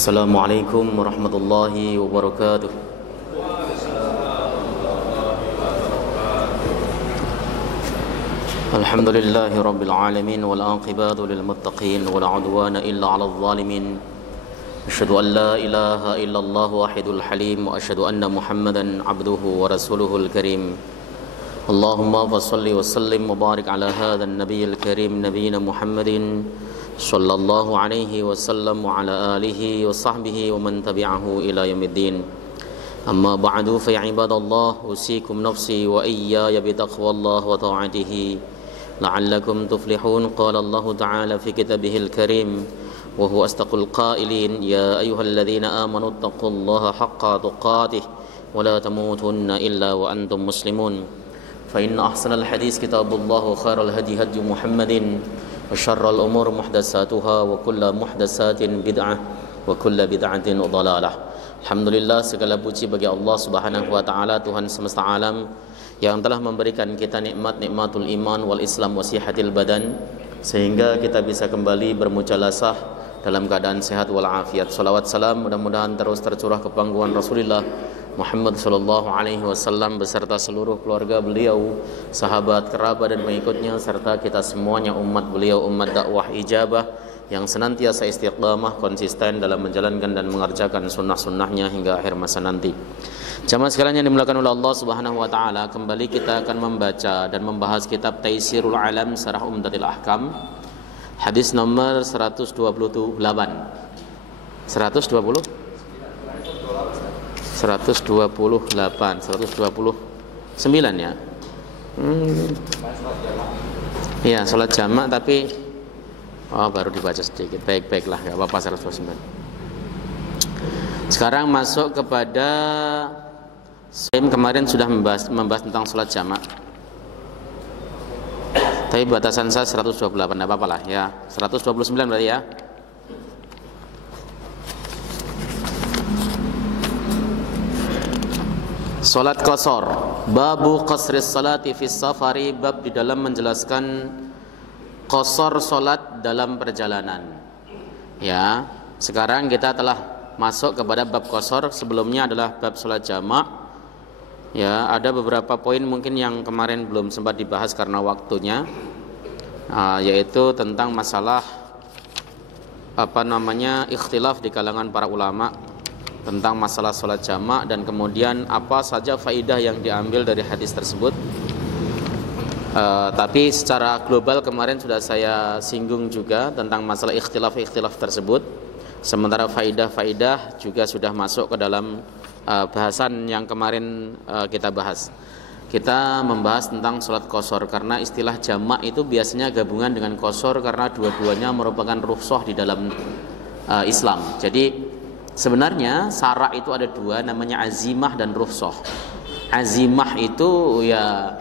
Assalamualaikum warahmatullahi wabarakatuh. Alhamdulillahi rabbil alamin wal aqibatu lil muttaqin wala udwana illa 'alal zalimin. Asyhadu an la ilaha illallah wahidul halim wa asyhadu anna Muhammadan 'abduhu wa rasuluhul karim. Allahumma shalli wa sallim wa barik ala hadzal nabiyil karim nabiyina Muhammadin sallallahu alaihi wasallam wa ala alihi wa sahbihi wa man tabi'ahu ila yaumiddin. Amma ba'du fa ya ibadallah usikum nafsi wa iyaya bi taqwallah wa ta'atihi la'allakum tuflihun. Qala Allah ta'ala fi kitabihil karim wa huwa asdaqul qailin ya ayyuhalladzina amanu taqullaha haqqa tuqatih wa la tamutunna illa wa antum muslimun. Fa inna ahsanal hadits kitabullah wa khairal hadi hadi Muhammadin wa syarrul umur muhdatsatuha wa kullu muhdatsatin bid'ah wa kullu bid'atin dhalalah. Alhamdulillah, segala puji bagi Allah Subhanahu wa taala, Tuhan semesta alam yang telah memberikan kita nikmatul iman wal Islam wa sihatil badan sehingga kita bisa kembali bermujalasah dalam keadaan sehat wal afiat. Salawat salam mudah-mudahan terus tercurah ke pangkuan Rasulullah Muhammad sallallahu alaihi wasallam beserta seluruh keluarga beliau, sahabat, kerabat dan pengikutnya serta kita semuanya umat beliau, umat dakwah ijabah yang senantiasa istiqamah konsisten dalam menjalankan dan mengerjakan sunnah-sunnahnya hingga akhir masa nanti. Jamaah sekalian yang dimuliakan oleh Allah Subhanahu wa taala, kembali kita akan membaca dan membahas kitab Taisirul Alam Syarah Umdatil Ahkam, hadis nomor 128. 129 ya. Iya, salat jamak tapi baru dibaca sedikit. Baik-baiklah, enggak apa-apa 129. Sekarang masuk kepada kemarin sudah membahas tentang salat jamak. Tapi batasan saya 128, enggak apa-apa lah ya. 129 berarti ya. Salat qasar, babu qasris salati fis safari, bab di dalam menjelaskan qasar salat dalam perjalanan. Ya, sekarang kita telah masuk kepada bab qasar. Sebelumnya adalah bab salat jamak. Ya, ada beberapa poin mungkin yang kemarin belum sempat dibahas karena waktunya, yaitu tentang masalah ikhtilaf di kalangan para ulama tentang masalah salat jamak dan kemudian apa saja faidah yang diambil dari hadis tersebut. Tapi secara global kemarin sudah saya singgung juga tentang masalah ikhtilaf tersebut. Sementara faidah juga sudah masuk ke dalam bahasan yang kemarin kita bahas. Kita membahas tentang salat qasar karena istilah jamak itu biasanya gabungan dengan qasar karena dua-duanya merupakan rukhsah di dalam Islam. Jadi sebenarnya syarak itu ada dua, namanya azimah dan rukhsah. Azimah itu ya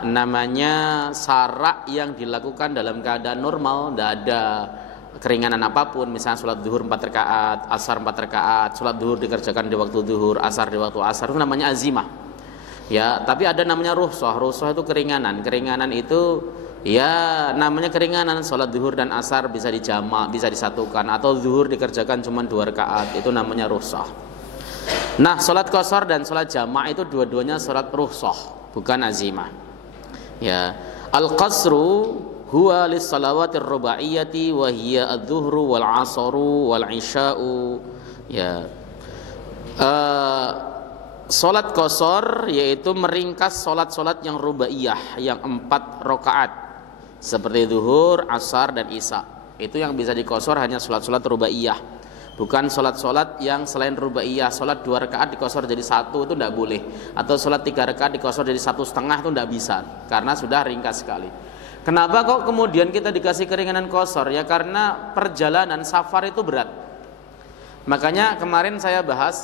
namanya syarak yang dilakukan dalam keadaan normal, tidak ada keringanan apapun. Misalnya sholat zuhur 4 rakaat, asar 4 rakaat, sholat zuhur dikerjakan di waktu zuhur, asar di waktu asar, itu namanya azimah. Ya, tapi ada namanya rukhsah. Rukhsah itu keringanan. Keringanan itu ya namanya keringanan, sholat zuhur dan asar bisa dijamak, bisa disatukan, atau zuhur dikerjakan cuma 2 rakaat, itu namanya rukhsah. Nah, sholat qasar dan sholat jamak itu dua-duanya sholat rukhsah, bukan azimah. Ya, al-qasru huwa lis-salawatir rubaiyati wa hiya adz-dzuhru wal 'asru wal 'isya'u. Ya. Salat qasar yaitu meringkas salat-salat yang rubaiyah, yang 4 rakaat. Seperti zuhur, asar dan isya. Itu yang bisa diqasar hanya salat-salat rubaiyah. Bukan salat-salat yang selain rubaiyah. Salat 2 rakaat diqasar jadi 1 itu tidak boleh. Atau salat 3 rakaat diqasar jadi 1,5 itu tidak bisa, karena sudah ringkas sekali. Kenapa kok kemudian kita dikasih keringanan qasar? Ya karena perjalanan safar itu berat. Makanya kemarin saya bahas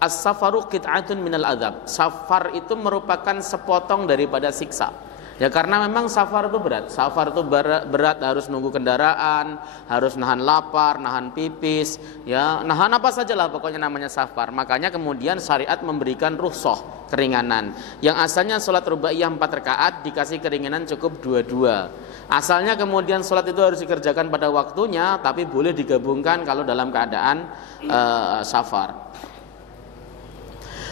as-safaru qit'atun minal adzab. Safar itu merupakan sepotong daripada siksa. Ya karena memang safar itu berat. Safar itu berat, harus nunggu kendaraan, harus nahan lapar, nahan pipis, ya nahan apa sajalah pokoknya namanya safar. Makanya kemudian syariat memberikan rukhsah, keringanan. Yang asalnya sholat rubaiyah 4 rakaat dikasih keringanan cukup 2-2. Asalnya kemudian sholat itu harus dikerjakan pada waktunya, tapi boleh digabungkan kalau dalam keadaan safar.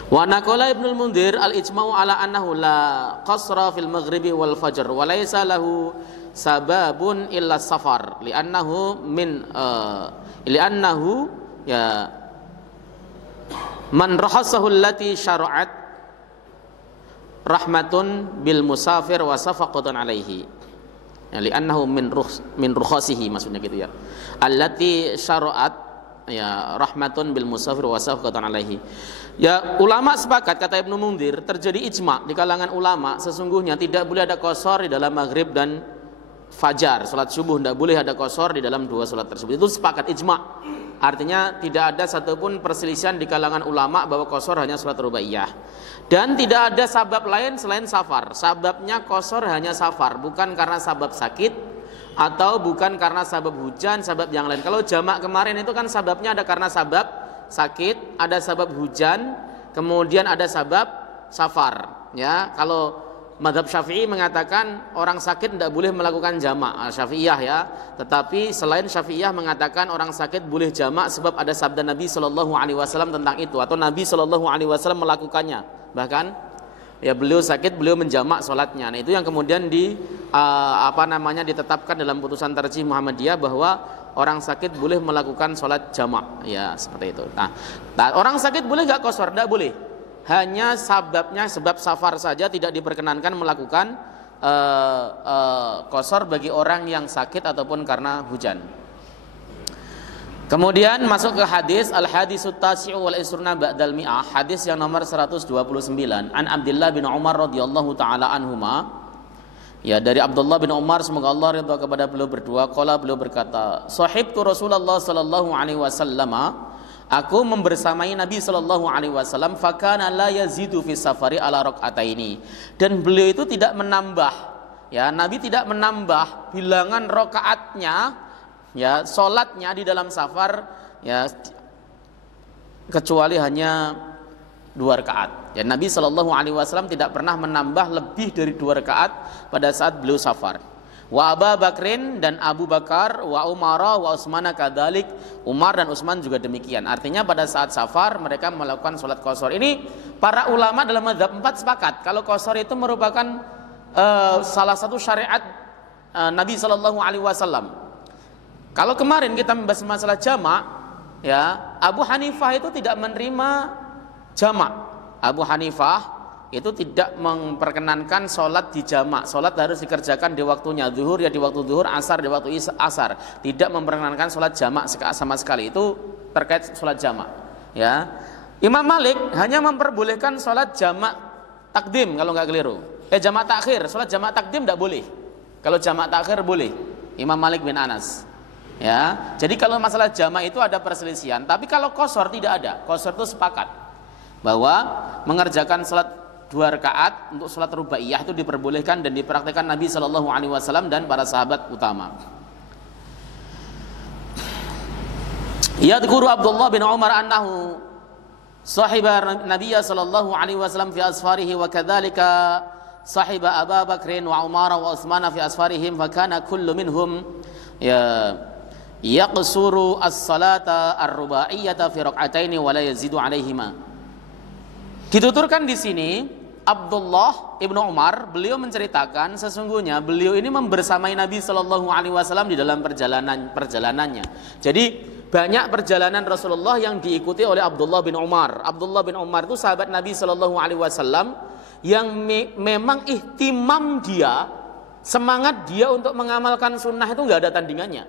Wa naqala Ibnul Mundhir al-ijma'u ala annahu la qasra fil maghribi wal fajr wa laysa lahu sababun illa safar li'annahu ya man rahasahu allati syara'at rahmatun bil musafir wa safaqatun alaihi. Ya, li'annahu min rukhasihi, maksudnya gitu ya. Allati syara'at ya rahmatun bil musafir wa safaqatun alaihi. Ya, ulama sepakat, kata Ibnu Mundhir, terjadi ijma di kalangan ulama sesungguhnya tidak boleh ada qashar di dalam maghrib dan fajar, salat subuh tidak boleh ada qashar di dalam dua salat tersebut. Itu sepakat, ijma. Artinya tidak ada satupun perselisihan di kalangan ulama bahwa qashar hanya salat rubaiyah. Dan tidak ada sabab lain selain safar. Sababnya qashar hanya safar, bukan karena sabab sakit atau bukan karena sabab hujan, sabab yang lain. Kalau jamak kemarin itu kan sababnya ada karena sabab sakit, ada sabab hujan, kemudian ada sabab safar. Ya, kalau mazhab Syafi'i mengatakan orang sakit tidak boleh melakukan jamak, Syafi'iyah ya. Tetapi selain Syafi'iyah mengatakan orang sakit boleh jamak sebab ada sabda Nabi Shallallahu Alaihi Wasallam tentang itu, atau Nabi Shallallahu Alaihi Wasallam melakukannya. Bahkan ya beliau sakit, beliau menjamak sholatnya. Nah itu yang kemudian ditetapkan dalam putusan tarjih Muhammadiyah bahwa orang sakit boleh melakukan sholat jamak, ya seperti itu. Nah orang sakit boleh gak qashar? Tidak boleh. Hanya sebab safar saja tidak diperkenankan melakukan qashar bagi orang yang sakit ataupun karena hujan. Kemudian masuk ke hadis al-hadisut tasi'u wal isruna ba'dal mi'ah, hadis yang nomor 129. An Abdullah bin Umar radhiyallahu taala anhuma. Ya, dari Abdullah bin Umar, semoga Allah ridha kepada beliau berdua, qala beliau berkata, "Shahibtu Rasulullah sallallahu alaihi wasallam." Aku membersamai Nabi sallallahu alaihi wasallam, fakana la yazidu fi safari ala rakaataini. Dan beliau itu tidak menambah, ya, Nabi tidak menambah bilangan rakaatnya, ya, salatnya di dalam safar, ya, kecuali hanya 2 rakaat. Ya, Nabi Shallallahu Alaihi Wasallam tidak pernah menambah lebih dari 2 rakaat pada saat beliau safar. Wa Abu Bakrin, dan Abu Bakar, wa Umar wa Utsman kadzalik, Umar dan Utsman juga demikian. Artinya pada saat safar mereka melakukan sholat qashar. Ini para ulama dalam mazhab 4 sepakat kalau qashar itu merupakan salah satu syariat Nabi Shallallahu Alaihi Wasallam. Kalau kemarin kita membahas masalah jamak, ya, Abu Hanifah itu tidak menerima jamak. Abu Hanifah itu tidak memperkenankan sholat di jamak. Sholat harus dikerjakan di waktunya. Zuhur ya di waktu zuhur, asar di waktu asar. Tidak memperkenankan sholat jamak sama sekali. Itu terkait sholat jamak. Ya, Imam Malik hanya memperbolehkan sholat jamak takdim kalau nggak keliru. Jamak takhir. Sholat jamak takdim tidak boleh. Kalau jamak takhir boleh. Imam Malik bin Anas. Ya, jadi kalau masalah jamak itu ada perselisihan. Tapi kalau qashar tidak ada. Qashar itu sepakat bahwa mengerjakan salat 2 rakaat untuk salat rubaiyah itu diperbolehkan dan dipraktikkan Nabi Shallallahu Alaihi Wasallam dan para sahabat utama. Yadhkuru Abdullah bin Umar annahu sahiba Nabiy Shallallahu Alaihi Wasallam fi asfarihi wa kadzalika sahiba Abu Bakrin wa Umar wa Utsman fi asfarihim, fa kana kullu minhum yaqsuru as-salata ar-rubaiyata fi rak'ataini wa la yazidu 'alaihima. Dituturkan di sini Abdullah ibnu Umar, beliau menceritakan sesungguhnya beliau ini membersamai Nabi Shallallahu Alaihi Wasallam di dalam perjalanannya. Jadi banyak perjalanan Rasulullah yang diikuti oleh Abdullah bin Umar. Abdullah bin Umar itu sahabat Nabi Shallallahu Alaihi Wasallam yang memang ihtimam dia, semangat dia untuk mengamalkan sunnah itu nggak ada tandingannya.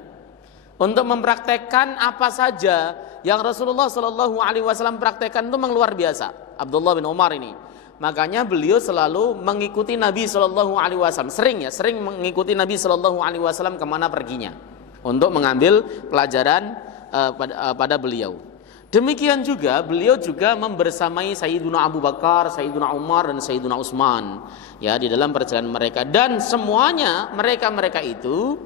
Untuk mempraktekkan apa saja yang Rasulullah Shallallahu Alaihi Wasallam praktekkan itu memang luar biasa. Abdullah bin Umar ini, makanya beliau selalu mengikuti Nabi Shallallahu Alaihi Wasallam, sering mengikuti Nabi Shallallahu Alaihi Wasallam kemana perginya untuk mengambil pelajaran pada beliau. Demikian juga beliau juga membersamai Sayyiduna Abu Bakar, Sayyiduna Umar dan Sayyiduna Utsman ya di dalam perjalanan mereka, dan semuanya mereka itu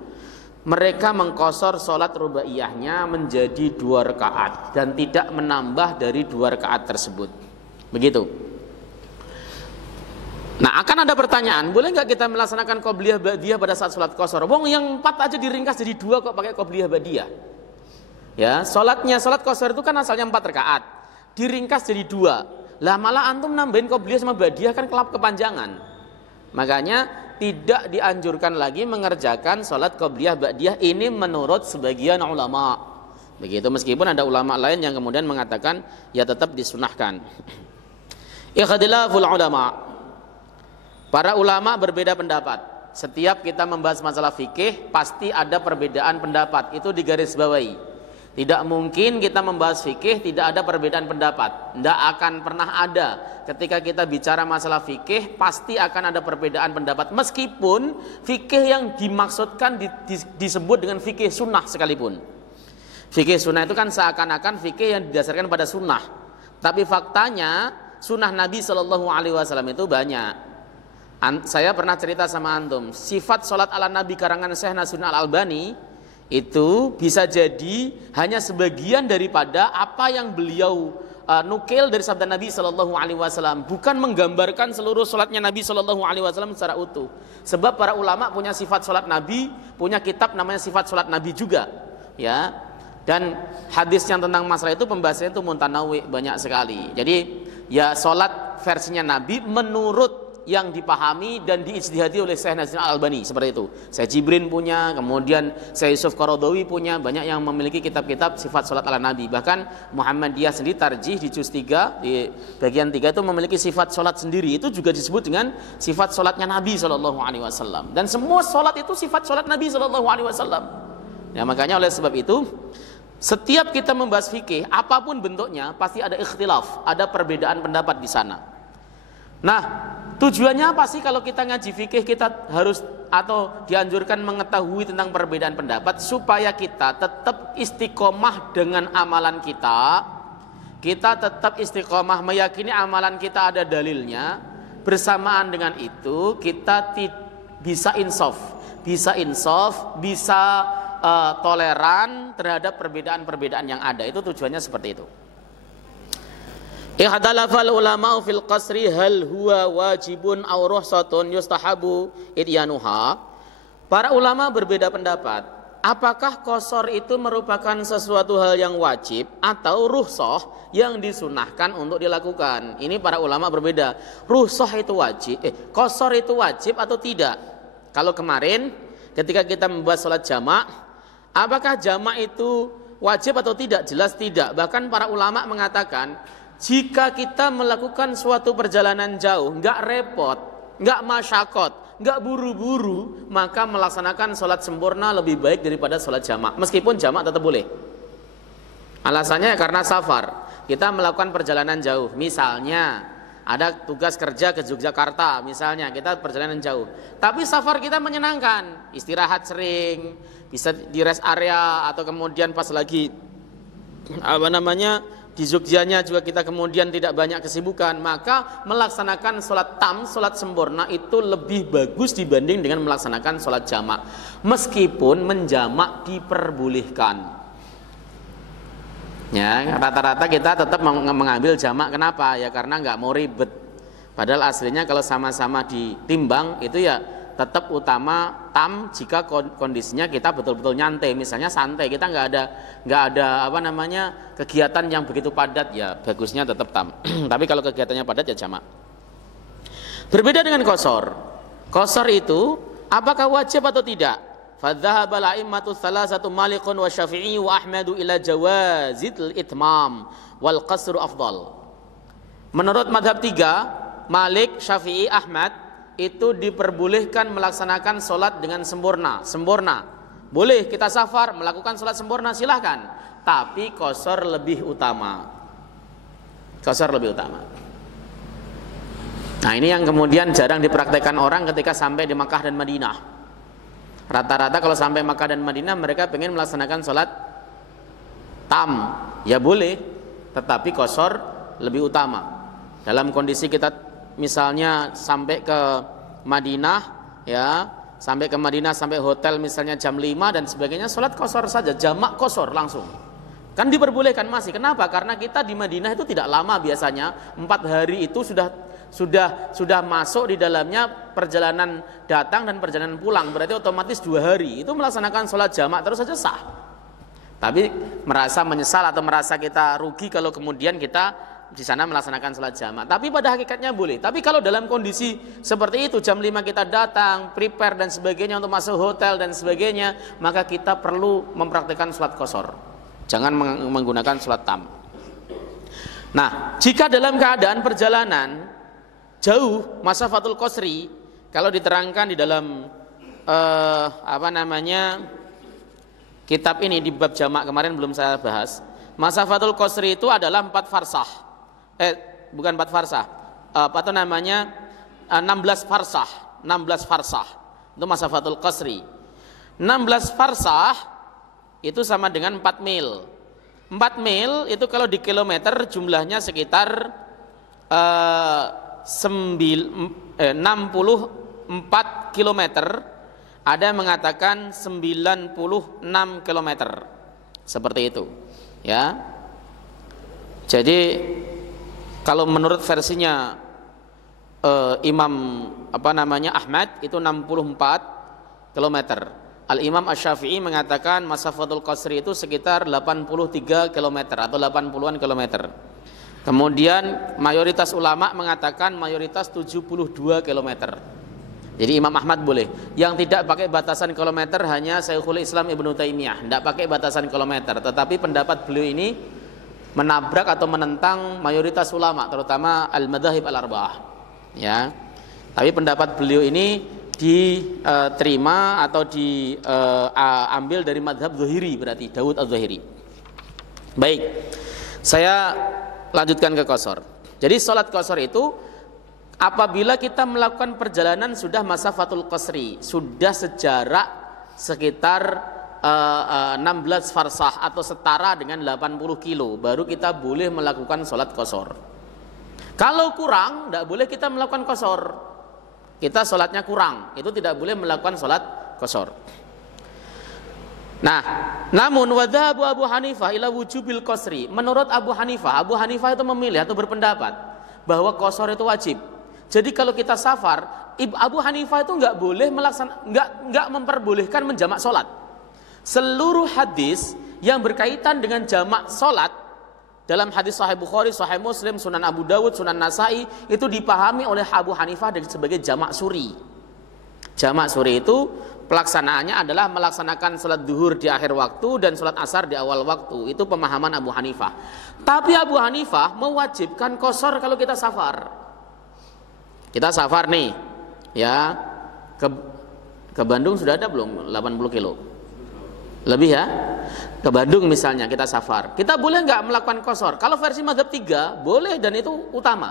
mereka mengqashar salat rubaiyahnya menjadi 2 rakaat dan tidak menambah dari 2 rakaat tersebut. Begitu. Nah, akan ada pertanyaan, boleh nggak kita melaksanakan qobliyah ba'diyah pada saat salat qashar? Wong yang 4 aja diringkas jadi 2 kok pakai qobliyah ba'diyah? Ya, salat qashar itu kan asalnya 4 rakaat, diringkas jadi 2. Lah malah antum nambahin qobliyah sama ba'diyah kan kelap kepanjangan. Makanya tidak dianjurkan lagi mengerjakan salat qobliyah ba'diyah ini menurut sebagian ulama. Begitu, meskipun ada ulama lain yang kemudian mengatakan ya tetap disunahkan. Ikhtilaful ulama. Para ulama berbeda pendapat. Setiap kita membahas masalah fikih pasti ada perbedaan pendapat. Itu digarisbawahi. Tidak mungkin kita membahas fikih tidak ada perbedaan pendapat. Tidak akan pernah ada. Ketika kita bicara masalah fikih pasti akan ada perbedaan pendapat. Meskipun fikih yang dimaksudkan disebut dengan fikih sunnah sekalipun. Fikih sunnah itu kan seakan-akan fikih yang didasarkan pada sunnah. Tapi faktanya sunnah Nabi SAW itu banyak. Saya pernah cerita sama antum, sifat sholat ala Nabi karangan Syekh Nasruddin Al-Albani itu bisa jadi hanya sebagian daripada apa yang beliau nukil dari sabda Nabi SAW, bukan menggambarkan seluruh sholatnya Nabi SAW secara utuh. Sebab para ulama punya sifat sholat Nabi, punya kitab namanya sifat sholat Nabi juga, ya. Dan hadis yang tentang masalah itu pembahasannya itu muntanawi, banyak sekali. Jadi ya sholat versinya Nabi menurut yang dipahami dan diijtihadi oleh Syekh Nasruddin Al-Albani, seperti itu. Syekh Jibrin punya, kemudian Syekh Yusuf Qaradawi punya, banyak yang memiliki kitab-kitab sifat salat ala Nabi. Bahkan Muhammadiyah sendiri tarjih di juz 3 di bagian 3 itu memiliki sifat salat sendiri. Itu juga disebut dengan sifat salatnya Nabi SAW. Dan semua salat itu sifat salat Nabi SAW. Ya, makanya oleh sebab itu setiap kita membahas fikih apapun bentuknya pasti ada ikhtilaf, ada perbedaan pendapat di sana. Nah, tujuannya apa sih kalau kita ngaji fikih? Kita harus atau dianjurkan mengetahui tentang perbedaan pendapat supaya kita tetap istiqomah dengan amalan kita. Kita tetap istiqomah meyakini amalan kita ada dalilnya. Bersamaan dengan itu kita bisa insaf, bisa toleran terhadap perbedaan-perbedaan yang ada. Itu tujuannya seperti itu. Ikhtalafal ulama'u fil qasri hal huwa wajibun aw ruhsatun yustahabu ityanuha. Para ulama berbeda pendapat, apakah qasar itu merupakan sesuatu hal yang wajib atau rukhsah yang disunahkan untuk dilakukan. Ini para ulama berbeda. Rukhsah itu wajib, qasar itu wajib atau tidak? Kalau kemarin ketika kita membahas salat jamak, apakah jamak itu wajib atau tidak? Jelas tidak. Bahkan para ulama mengatakan jika kita melakukan suatu perjalanan jauh, nggak repot, nggak masyakot, nggak buru-buru, maka melaksanakan sholat sempurna lebih baik daripada sholat jamak. Meskipun jamak tetap boleh. Alasannya karena safar. Kita melakukan perjalanan jauh. Misalnya ada tugas kerja ke Yogyakarta, misalnya kita perjalanan jauh. Tapi safar kita menyenangkan, istirahat sering, bisa di rest area atau kemudian pas lagi di Jogjanya juga kita kemudian tidak banyak kesibukan, maka melaksanakan sholat tam, sholat sempurna itu lebih bagus dibanding dengan melaksanakan sholat jamak. Meskipun menjamak diperbolehkan. Ya, rata-rata kita tetap mengambil jamak. Kenapa? Ya karena nggak mau ribet. Padahal aslinya kalau sama-sama ditimbang itu ya tetap utama tam jika kondisinya kita betul-betul nyantai, misalnya santai, kita nggak ada kegiatan yang begitu padat, ya bagusnya tetap tam. Tapi kalau kegiatannya padat ya jamak. Berbeda dengan qasar. Qasar itu apakah wajib atau tidak? Fadzahaba al-a'immatu tsalatsatu Malikun wa Syafi'i wa Ahmadu ila jawazil itmam wal qasru afdal. Menurut madhab 3, Malik, Syafi'i, Ahmad, itu diperbolehkan melaksanakan sholat dengan sempurna. Boleh kita safar melakukan sholat sempurna, silahkan. Tapi qasar lebih utama. Nah, ini yang kemudian jarang dipraktekkan orang ketika sampai di Makkah dan Madinah. Rata-rata kalau sampai Makkah dan Madinah mereka pengen melaksanakan sholat tam. Ya boleh, tetapi qashar lebih utama. Dalam kondisi kita misalnya sampai ke Madinah, ya, sampai ke Madinah, sampai hotel misalnya jam 5 dan sebagainya, sholat qashar saja, jamak qashar langsung. Kan diperbolehkan masih. Kenapa? Karena kita di Madinah itu tidak lama biasanya. 4 hari itu sudah masuk di dalamnya perjalanan datang dan perjalanan pulang. Berarti otomatis 2 hari itu melaksanakan sholat jamak terus saja sah. Tapi merasa menyesal atau merasa kita rugi kalau kemudian kita di sana melaksanakan sholat jamak. Tapi pada hakikatnya boleh. Tapi kalau dalam kondisi seperti itu, jam 5 kita datang, prepare dan sebagainya untuk masuk hotel dan sebagainya, maka kita perlu mempraktikkan sholat qashar. Jangan menggunakan sholat tam. Nah, jika dalam keadaan perjalanan jauh, masafatul qasri, kalau diterangkan di dalam kitab ini di bab jamak kemarin belum saya bahas. Masafatul qasri itu adalah 4 farsah. Bukan 4 farsah. 16 farsah. 16 farsah. Itu masafatul qasri. 16 farsah itu sama dengan 4 mil. 4 mil itu kalau di kilometer jumlahnya sekitar 64 kilometer. Ada yang mengatakan 96 kilometer. Seperti itu, ya. Jadi kalau menurut versinya Imam Ahmad itu 64 kilometer. Al-Imam Asy-Syafi'i mengatakan masafatul qasri itu sekitar 83 km atau 80-an kilometer. Kemudian mayoritas ulama mengatakan mayoritas 72 km. Jadi Imam Ahmad boleh. Yang tidak pakai batasan kilometer hanya Syekhul Islam Ibnu Taimiyah, tidak pakai batasan kilometer. Tetapi pendapat beliau ini menabrak atau menentang mayoritas ulama, terutama al-madzhab al-arba'ah. Ya. Tapi pendapat beliau ini diterima atau diambil dari madhab Zuhiri, berarti Daud az-Zuhiri. Baik, saya lanjutkan ke qashar. Jadi sholat qashar itu apabila kita melakukan perjalanan sudah masafatul qasri, sudah sejarak sekitar 16 farsah atau setara dengan 80 kilo, baru kita boleh melakukan sholat qashar. Kalau kurang, tidak boleh kita melakukan qashar. Kita sholatnya kurang, itu tidak boleh melakukan sholat qashar. Nah, namun wadhabu Abu Hanifah ila wujubil qasri. Menurut Abu Hanifah itu memilih atau berpendapat bahwa qashar itu wajib. Jadi kalau kita safar, Abu Hanifah itu nggak boleh nggak memperbolehkan menjamak sholat. Seluruh hadis yang berkaitan dengan jamak sholat dalam hadis Sahih Bukhari, Sahih Muslim, Sunan Abu Dawud, Sunan Nasai itu dipahami oleh Abu Hanifah sebagai jamak suri. Jamak suri itu pelaksanaannya adalah melaksanakan salat duhur di akhir waktu dan salat asar di awal waktu. Itu pemahaman Abu Hanifah. Tapi Abu Hanifah mewajibkan qashar kalau kita safar. Kita safar nih, ya, ke Bandung sudah ada belum 80 kilo? Lebih ya? Ke Bandung misalnya kita safar, kita boleh nggak melakukan qashar? Kalau versi mazhab 3 boleh dan itu utama.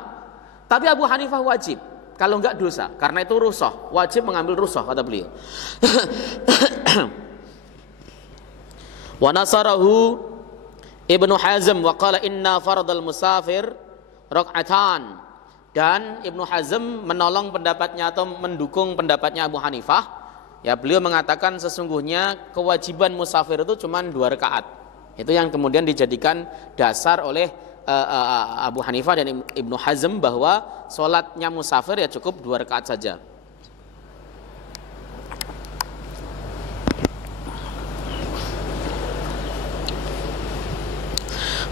Tapi Abu Hanifah wajib, kalau nggak dosa, karena itu rukhsah, wajib mengambil rukhsah kata beliau. Wa nasarahu Ibnu Hazm wa qala inna fardal musafir rak'atan. Dan Ibnu Hazm menolong pendapatnya atau mendukung pendapatnya Abu Hanifah. Ya, beliau mengatakan sesungguhnya kewajiban musafir itu cuma 2 rakaat. Itu yang kemudian dijadikan dasar oleh Abu Hanifah dan Ibnu Hazm bahwa sholatnya musafir ya cukup 2 rakaat saja.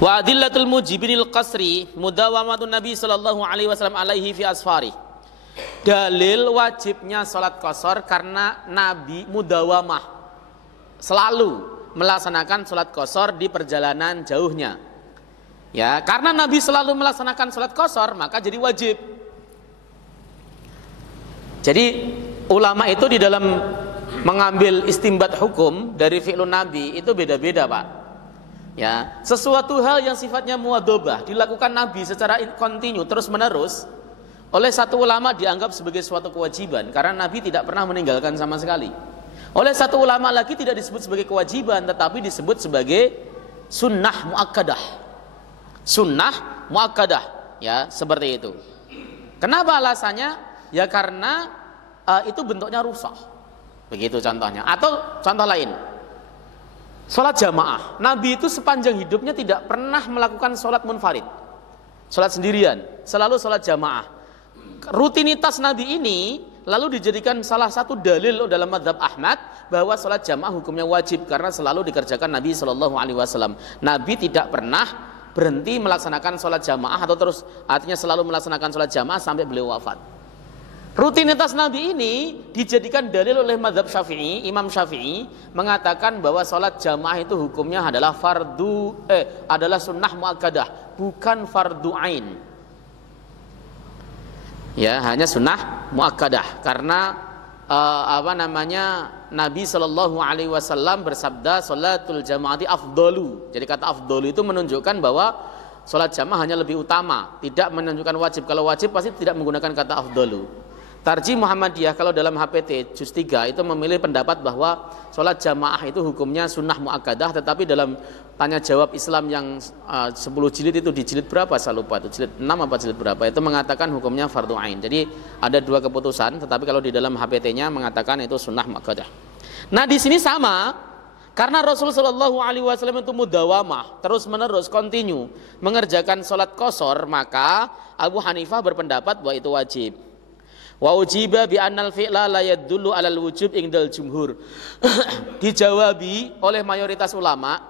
Wa adillatul mujibinil qasri mudawamatun Nabi sallallahu alaihi wasallam alaihi fi asfari. Dalil wajibnya sholat qashar karena Nabi mudawamah selalu melaksanakan sholat qashar di perjalanan jauhnya. Ya, karena Nabi selalu melaksanakan sholat qashar maka jadi wajib. Jadi ulama itu di dalam mengambil istimbat hukum dari fi'lun Nabi itu beda-beda, Pak. Ya, sesuatu hal yang sifatnya muwadhabah dilakukan Nabi secara kontinu terus-menerus oleh satu ulama dianggap sebagai suatu kewajiban karena Nabi tidak pernah meninggalkan sama sekali. Oleh satu ulama lagi tidak disebut sebagai kewajiban tetapi disebut sebagai sunnah muakkadah. sunnah muakkadah, ya seperti itu. Kenapa alasannya? Ya karena itu bentuknya rusak. Begitu contohnya. Atau contoh lain, sholat jamaah. Nabi itu sepanjang hidupnya tidak pernah melakukan sholat munfarid, sholat sendirian, selalu sholat jamaah. Rutinitas Nabi ini lalu dijadikan salah satu dalil dalam mazhab Ahmad bahwa sholat jamaah hukumnya wajib karena selalu dikerjakan Nabi SAW. Nabi tidak pernah berhenti melaksanakan sholat jamaah atau terus, artinya selalu melaksanakan sholat jamaah sampai beliau wafat. Rutinitas Nabi ini dijadikan dalil oleh mazhab Syafi'i. Imam Syafi'i mengatakan bahwa sholat jamaah itu hukumnya adalah adalah sunnah muakkadah, bukan fardu ain. Ya, hanya sunnah muakkadah karena Nabi SAW bersabda sholatul jamaati afdalu. Jadi kata afdalu itu menunjukkan bahwa sholat jamaah hanya lebih utama, tidak menunjukkan wajib. Kalau wajib pasti tidak menggunakan kata afdalu. Tarjih Muhammadiyah kalau dalam HPT juz 3 itu memilih pendapat bahwa sholat jamaah itu hukumnya sunnah muakkadah, tetapi dalam tanya jawab Islam yang 10 jilid itu di jilid berapa saya lupa, itu jilid 6 apa jilid berapa, itu mengatakan hukumnya fardu ain. Jadi ada dua keputusan, tetapi kalau di dalam HPT-nya mengatakan itu sunnah muakkadah. Nah di sini sama, karena Rasulullah SAW itu mudawamah, terus menerus kontinu mengerjakan sholat qashar, maka Abu Hanifah berpendapat bahwa itu wajib. Wa ujiba bi annal fi'la la yadullu 'alal wujub indal jumhur. Dijawabi oleh mayoritas ulama,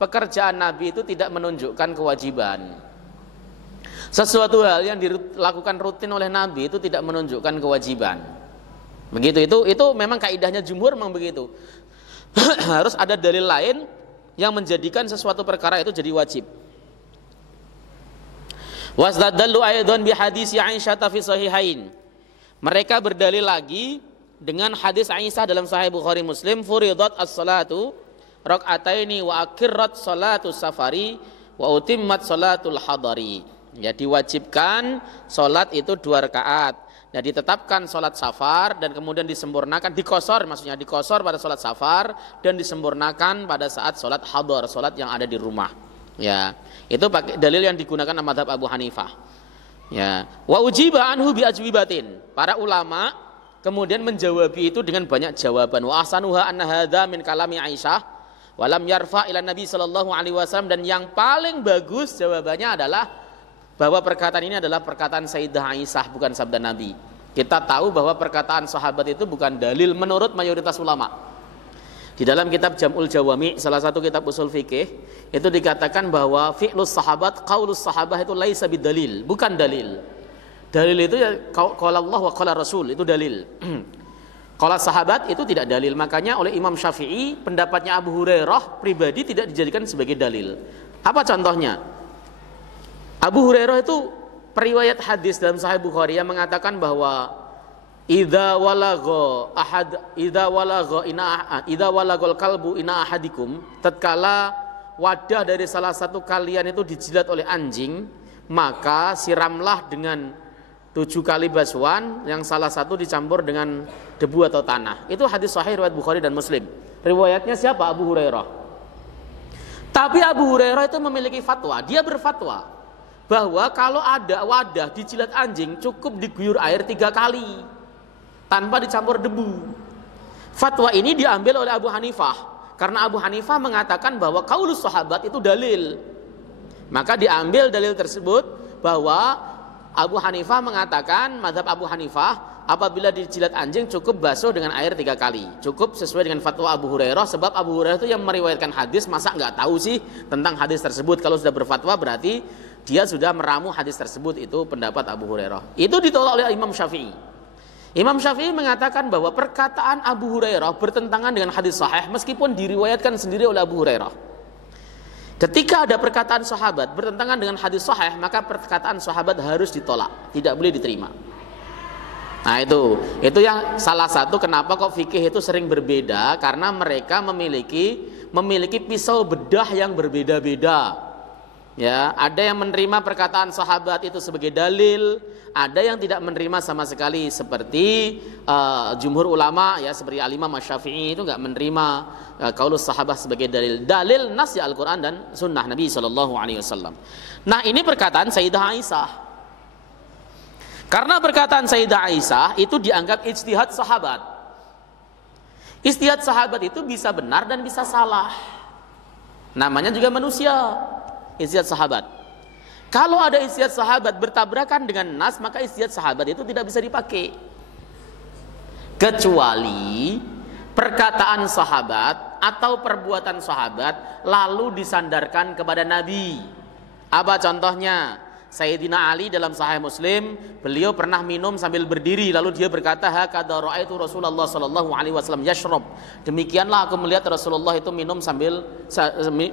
pekerjaan Nabi itu tidak menunjukkan kewajiban. Sesuatu hal yang dilakukan rutin oleh Nabi itu tidak menunjukkan kewajiban. Begitu, itu memang kaidahnya jumhur memang begitu. Harus ada dalil lain yang menjadikan sesuatu perkara itu jadi wajib. Wasdadallu aidan bi hadis Aisyah fi sahihain. Mereka berdalil lagi dengan hadis Aisyah dalam Sahih Bukhari Muslim, furidat as-salatu raka'ataini wa akirrat salatu safari wa utimmat salatul hadari. Ya, diwajibkan salat itu 2 rakaat. Ya, ditetapkan salat safar dan kemudian disempurnakan, dikosor maksudnya, dikosor pada salat safar dan disempurnakan pada saat salat hadar, salat yang ada di rumah. Ya, itu pakai dalil yang digunakan mazhab Abu Hanifah. Ya, wa ujiba anhu bi ajwibatin. Para ulama kemudian menjawabi itu dengan banyak jawaban. Wa ahsanuha anna hadza min kalami Aisyah wa lam yarfa ila Nabi sallallahu alaihi wasallam, dan yang paling bagus jawabannya adalah bahwa perkataan ini adalah perkataan Sayyidah Aisyah, bukan sabda Nabi. Kita tahu bahwa perkataan sahabat itu bukan dalil menurut mayoritas ulama. Di dalam kitab Jam'ul Jawami, salah satu kitab usul fikih, itu dikatakan bahwa fi'lus sahabat, qaulus sahabah itu laisa bidalil, bukan dalil. Dalil itu ya qala Allah wa qala Rasul, itu dalil. Qala sahabat itu tidak dalil. Makanya oleh Imam Syafi'i, pendapatnya Abu Hurairah pribadi tidak dijadikan sebagai dalil. Apa contohnya? Abu Hurairah itu periwayat hadis dalam Sahih Bukhari yang mengatakan bahwa idza walagol kalbu ina ahadikum, tatkala wadah dari salah satu kalian itu dijilat oleh anjing, maka siramlah dengan 7 kali basuhan, yang salah satu dicampur dengan debu atau tanah. Itu hadis sahih riwayat Bukhari dan Muslim. Riwayatnya siapa? Abu Hurairah. Tapi Abu Hurairah itu memiliki fatwa. Dia berfatwa bahwa kalau ada wadah dijilat anjing cukup diguyur air 3 kali tanpa dicampur debu. Fatwa ini diambil oleh Abu Hanifah karena Abu Hanifah mengatakan bahwa qaulus sahabat itu dalil. Maka diambil dalil tersebut bahwa Abu Hanifah mengatakan, mazhab Abu Hanifah, apabila dijilat anjing cukup basuh dengan air 3 kali. Cukup sesuai dengan fatwa Abu Hurairah, sebab Abu Hurairah itu yang meriwayatkan hadis, masa nggak tahu sih tentang hadis tersebut? Kalau sudah berfatwa berarti dia sudah meramu hadis tersebut. Itu pendapat Abu Hurairah. Itu ditolak oleh Imam Syafi'i. Imam Syafi'i mengatakan bahwa perkataan Abu Hurairah bertentangan dengan hadis sahih meskipun diriwayatkan sendiri oleh Abu Hurairah. Ketika ada perkataan sahabat bertentangan dengan hadis sahih, maka perkataan sahabat harus ditolak, tidak boleh diterima. Nah itu yang salah satu kenapa kok fikih itu sering berbeda, karena mereka memiliki pisau bedah yang berbeda-beda. Ya, ada yang menerima perkataan sahabat itu sebagai dalil, ada yang tidak menerima sama sekali seperti jumhur ulama ya, seperti Al-Imam Syafi'i itu enggak menerima qaulus sahabat sebagai dalil. Dalil nas ya Al-Qur'an dan sunnah Nabi sallallahu alaihi wasallam. Nah, ini perkataan Sayyidah Aisyah. Karena perkataan Sayyidah Aisyah itu dianggap ijtihad sahabat. Ijtihad sahabat itu bisa benar dan bisa salah. Namanya juga manusia. Ijtihad sahabat. Kalau ada ijtihad sahabat bertabrakan dengan nas, maka ijtihad sahabat itu tidak bisa dipakai. Kecuali perkataan sahabat atau perbuatan sahabat lalu disandarkan kepada Nabi. Apa contohnya? Sayyidina Ali dalam Sahih Muslim, beliau pernah minum sambil berdiri, lalu dia berkata, hakadha ra'aitu Rasulullah sallallahu alaihi wasallam yashrab. Demikianlah aku melihat Rasulullah itu minum sambil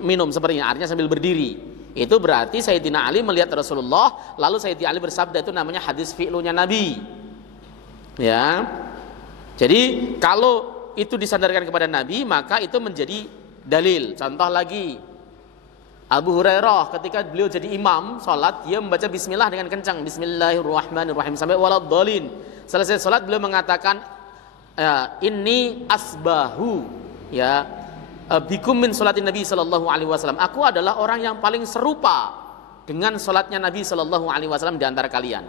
minum seperti ini, artinya sambil berdiri. Itu berarti Sayyidina Ali melihat Rasulullah, lalu Sayyidina Ali bersabda, itu namanya hadis fi'lunya Nabi. Ya. Jadi kalau itu disandarkan kepada Nabi, maka itu menjadi dalil. Contoh lagi, Abu Hurairah ketika beliau jadi imam salat, dia membaca bismillah dengan kencang, bismillahirrahmanirrahim sampai waladhdallin. Selesai salat beliau mengatakan, inni asbahu ya bikum min salatin Nabi sallallahu alaihi wasallam. Aku adalah orang yang paling serupa dengan salatnya Nabi sallallahu alaihi wasallam di antara kalian.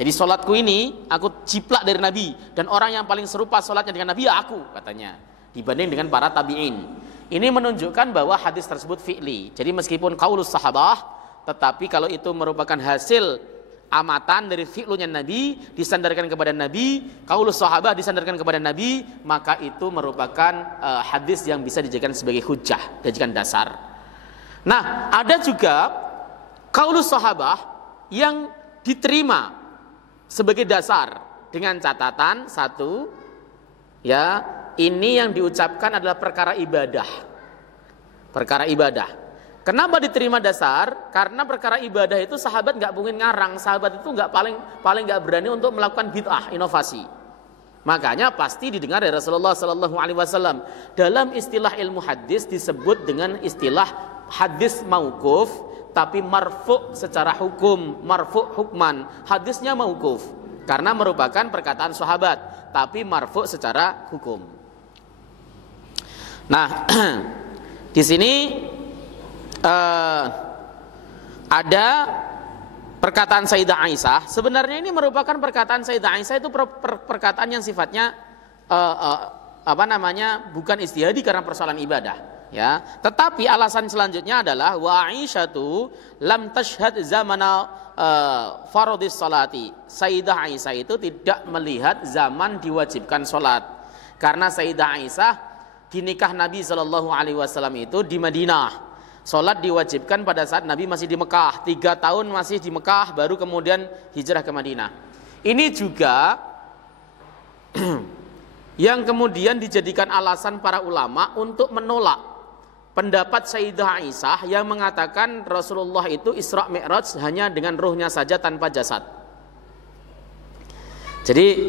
Jadi salatku ini aku ciplak dari Nabi, dan orang yang paling serupa salatnya dengan Nabi ya aku, katanya, dibanding dengan para tabi'in. Ini menunjukkan bahwa hadis tersebut fi'li. Jadi meskipun qaulus sahabah, tetapi kalau itu merupakan hasil amatan dari fi'lunya Nabi, disandarkan kepada Nabi, qaulus sahabah disandarkan kepada Nabi, maka itu merupakan hadis yang bisa dijadikan sebagai hujjah, dijadikan dasar. Nah, ada juga qaulus sahabah yang diterima sebagai dasar dengan catatan satu, ya, ini yang diucapkan adalah perkara ibadah. Perkara ibadah. Kenapa diterima dasar? Karena perkara ibadah itu sahabat nggak mungkin ngarang. Sahabat itu nggak paling nggak berani untuk melakukan bid'ah, inovasi. Makanya pasti didengar dari Rasulullah Sallallahu Alaihi Wasallam. Dalam istilah ilmu hadis disebut dengan istilah hadis mauquf, tapi marfu' secara hukum, marfu' hukman. Hadisnya mauquf karena merupakan perkataan sahabat, tapi marfu' secara hukum. Nah, di sini ada perkataan Sayyidah Aisyah. Sebenarnya ini merupakan perkataan Sayyidah Aisyah itu perkataan yang sifatnya bukan ijtihadi karena persoalan ibadah, ya. Tetapi alasan selanjutnya adalah wa Aisyatu lam tashhad zamana faradhis salati. Sayyidah Aisyah itu tidak melihat zaman diwajibkan salat. Karena Sayyidah Aisyah di nikah Nabi Shallallahu Alaihi Wasallam itu di Madinah, sholat diwajibkan pada saat Nabi masih di Mekah, 3 tahun masih di Mekah, baru kemudian hijrah ke Madinah. Ini juga yang kemudian dijadikan alasan para ulama untuk menolak pendapat Sayyidah Aisyah yang mengatakan Rasulullah itu Isra Mi'raj hanya dengan ruhnya saja tanpa jasad. Jadi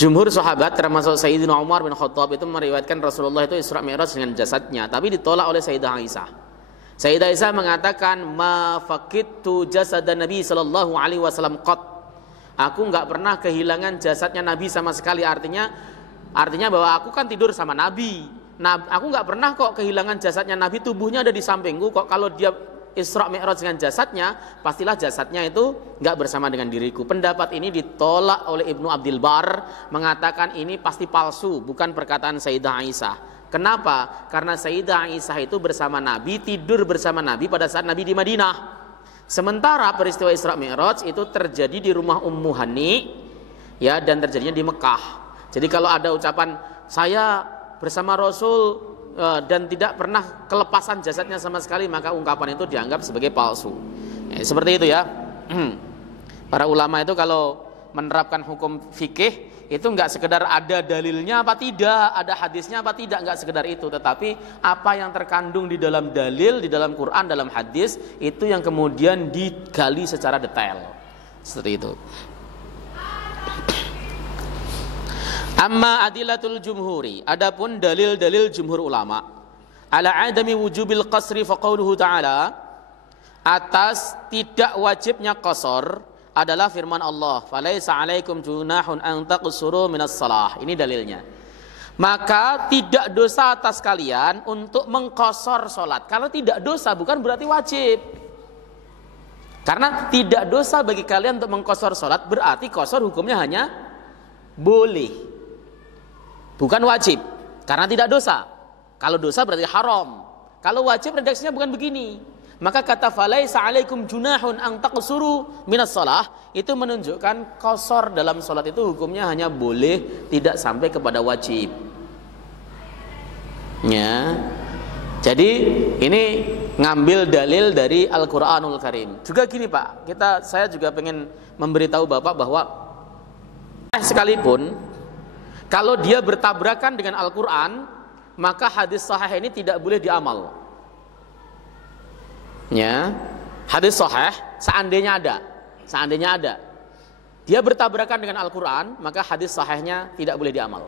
jumhur sahabat termasuk Sayyidina Umar bin Khattab itu meriwayatkan Rasulullah itu Isra Mi'raj dengan jasadnya, tapi ditolak oleh Sayyidah Aisyah. Sayyidah Aisyah mengatakan ma faqidtu jasadan Nabi sallallahu alaihi wasallam qat. Aku enggak pernah kehilangan jasadnya Nabi sama sekali, artinya bahwa aku kan tidur sama Nabi. Nah, aku enggak pernah kok kehilangan jasadnya Nabi, tubuhnya ada di sampingku kok. Kalau dia Isra Mi'raj dengan jasadnya, pastilah jasadnya itu enggak bersama dengan diriku. Pendapat ini ditolak oleh Ibnu Abdul Bar, mengatakan ini pasti palsu, bukan perkataan Sayyidah Aisyah. Kenapa? Karena Sayyidah Aisyah itu bersama Nabi, tidur bersama Nabi pada saat Nabi di Madinah. Sementara peristiwa Isra Mi'raj itu terjadi di rumah Ummu Hani, ya, dan terjadinya di Mekah. Jadi kalau ada ucapan saya bersama Rasul dan tidak pernah kelepasan jasadnya sama sekali, maka ungkapan itu dianggap sebagai palsu. Seperti itu ya. Para ulama itu kalau menerapkan hukum fikih itu enggak sekedar ada dalilnya apa tidak, ada hadisnya apa tidak, enggak sekedar itu, tetapi apa yang terkandung di dalam dalil, di dalam Quran, dalam hadis, itu yang kemudian digali secara detail. Seperti itu. Amma adillatul jumhuri, adapun dalil-dalil jumhur ulama ala adami wujubil qasri fa qauluhu ta'ala, atas tidak wajibnya qasar adalah firman Allah, "Falaisa 'alaikum junahun an taqsuru minas shalah." Ini dalilnya. Maka tidak dosa atas kalian untuk mengqasar salat. Kalau tidak dosa bukan berarti wajib. Karena tidak dosa bagi kalian untuk mengqasar salat, berarti qasar hukumnya hanya boleh. Bukan wajib. Karena tidak dosa. Kalau dosa berarti haram. Kalau wajib redaksinya bukan begini. Maka kata falaisa 'alaikum junahun an taqsuru minas shalah itu menunjukkan qasar dalam salat itu hukumnya hanya boleh, tidak sampai kepada wajib. Ya. Jadi ini ngambil dalil dari Al-Qur'anul Karim. Juga gini Pak, saya juga pengen memberitahu Bapak bahwa sekalipun kalau dia bertabrakan dengan Al-Qur'an, maka hadis sahih ini tidak boleh diamal. Ya, hadis sahih seandainya ada, dia bertabrakan dengan Al-Quran, maka hadis sahihnya tidak boleh diamal.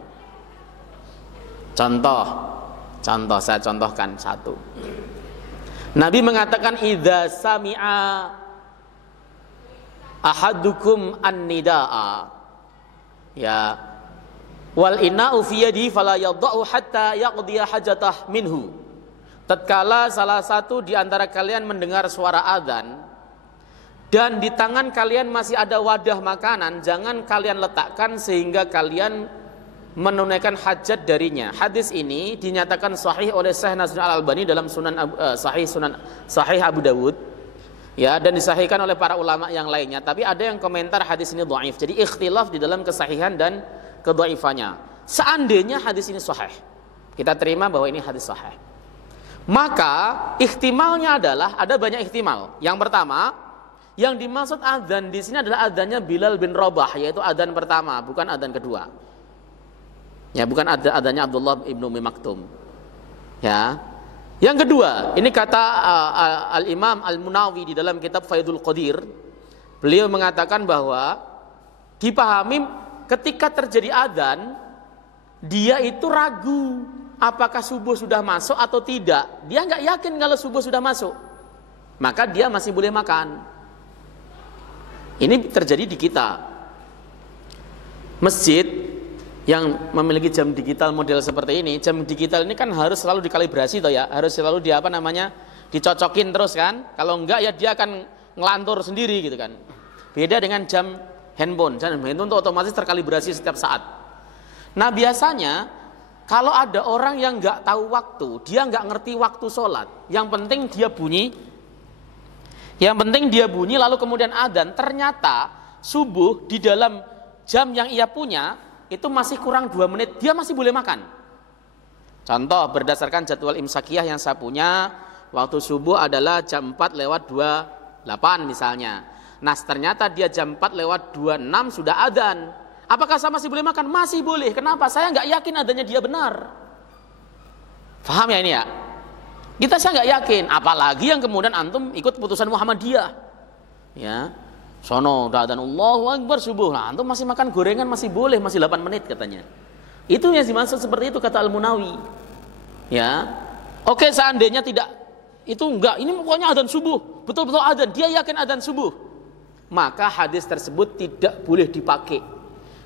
Contoh, saya contohkan satu. Nabi mengatakan, "Idza sami'a ahadukum an-nidaa, ya, wal inna'u fi yadihi fala yadha'u hatta yaqdiya hajatah minhu." Tatkala salah satu di antara kalian mendengar suara adzan dan di tangan kalian masih ada wadah makanan, jangan kalian letakkan sehingga kalian menunaikan hajat darinya. Hadis ini dinyatakan sahih oleh Syekh Nasruddin Al-Albani dalam Sahih Abu Dawud, ya, dan disahihkan oleh para ulama yang lainnya. Tapi ada yang komentar hadis ini dhaif. Jadi ikhtilaf di dalam kesahihan dan kedhaifannya. Seandainya hadis ini sahih, kita terima bahwa ini hadis sahih, maka ihtimalnya adalah ada banyak ihtimal. Yang pertama, yang dimaksud adzan di sini adalah adzannya Bilal bin Rabah, yaitu adzan pertama, bukan adzan kedua. Ya, bukan adzannya Abdullah ibnu Ummi Maktum. Ya. Yang kedua, ini kata Al-Imam Al-Munawi di dalam kitab Faidul Qadir. Beliau mengatakan bahwa dipahami ketika terjadi adzan, dia itu ragu apakah subuh sudah masuk atau tidak. Dia nggak yakin kalau subuh sudah masuk, maka dia masih boleh makan. Ini terjadi di kita. Masjid yang memiliki jam digital model seperti ini, jam digital ini kan harus selalu dikalibrasi toh ya, harus selalu dicocokin terus kan. Kalau enggak ya dia akan ngelantur sendiri gitu kan. Beda dengan jam handphone. Jam handphone itu otomatis terkalibrasi setiap saat. Nah, biasanya kalau ada orang yang nggak tahu waktu, dia nggak ngerti waktu sholat, yang penting dia bunyi lalu kemudian adzan, ternyata subuh di dalam jam yang ia punya itu masih kurang 2 menit, dia masih boleh makan. Contoh, berdasarkan jadwal imsakiyah yang saya punya, waktu subuh adalah jam 4:28 misalnya. Nah, ternyata dia jam 4:26 sudah adzan. Apakah saya masih boleh makan? Masih boleh. Kenapa? Saya nggak yakin adanya dia benar. Paham ya ini ya? Saya nggak yakin. Apalagi yang kemudian antum ikut putusan Muhammadiyah. Ya, sono udah adzan Allahu Akbar subuh. Nah, antum masih makan gorengan masih boleh, masih 8 menit katanya. Itu yang dimaksud seperti itu kata Al-Munawi. Ya, oke, seandainya tidak, itu enggak. Ini pokoknya adzan subuh, betul-betul adzan. Dia yakin adzan subuh. Maka hadis tersebut tidak boleh dipakai.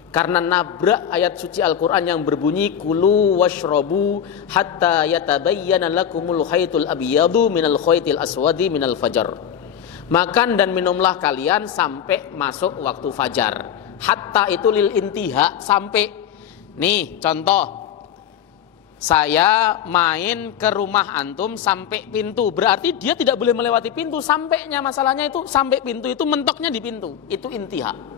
Karena nabrak ayat suci Al-Quran yang berbunyi kulu washrabu hatta yatabayyana lakumul khaytul abyadu minal khaytil aswadi minal fajar. Makan dan minumlah kalian sampai masuk waktu fajar. Hatta itu lil intiha, sampai. Nih contoh, saya main ke rumah antum sampai pintu, berarti dia tidak boleh melewati pintu. Sampainya masalahnya itu sampai pintu, itu mentoknya di pintu, itu intiha.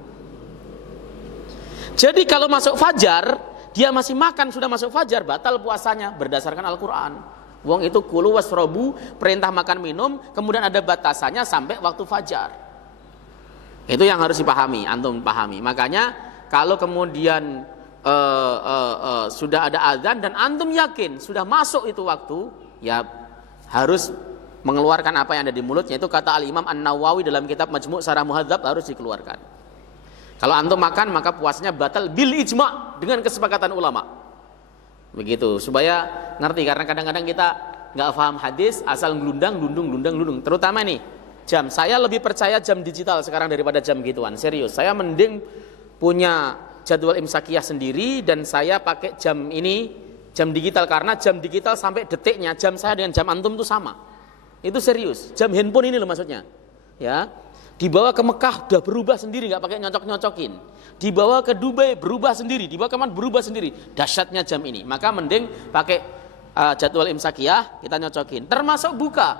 Jadi kalau masuk fajar, dia masih makan, sudah masuk fajar, batal puasanya berdasarkan Al-Quran. Wong itu kulu wasrobu, perintah makan minum, kemudian ada batasannya sampai waktu fajar. Itu yang harus dipahami, antum pahami. Makanya kalau kemudian sudah ada azan dan antum yakin sudah masuk itu waktu, ya harus mengeluarkan apa yang ada di mulutnya. Itu kata Al-Imam An-Nawawi dalam kitab Majmu' Syarah Muhadzab, harus dikeluarkan. Kalau antum makan maka puasanya batal bil ijma' dengan kesepakatan ulama. Begitu, supaya ngerti, karena kadang-kadang kita nggak paham hadis asal gelundang. Terutama nih jam. Saya lebih percaya jam digital sekarang daripada jam gituan. Serius, saya mending punya jadwal imsakiyah sendiri dan saya pakai jam ini, jam digital, karena jam digital sampai detiknya jam saya dengan jam antum itu sama. Itu serius. Jam handphone ini loh maksudnya. Ya. Dibawa ke Mekah udah berubah sendiri, nggak pakai nyocok-nyocokin. Dibawa ke Dubai berubah sendiri, dibawa ke mana berubah sendiri. Dahsyatnya jam ini. Maka mending pakai jadwal imsakiyah, kita nyocokin. Termasuk buka.